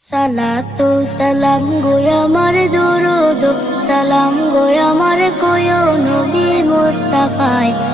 সালাতু সালাম গো আমার দরুদ সালাম গো আমার কোয় নবী মুস্তাফায়।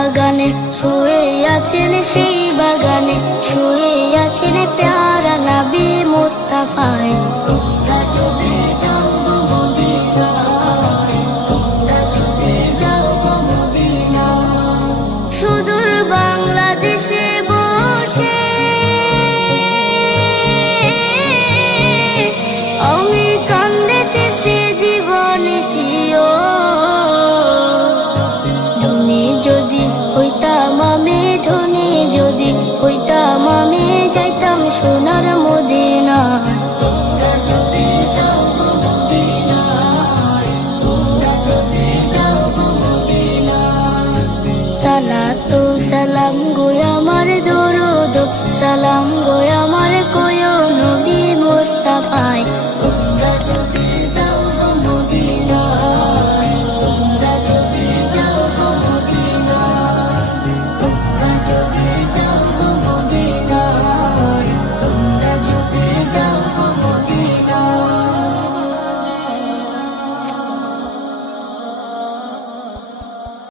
বাগানে শুয়ে আছেন সেই বাগানে শুয়ে আছেন প্যারা নবী মুস্তাফায়। তোমরা যদি যাও সালাতু সালাম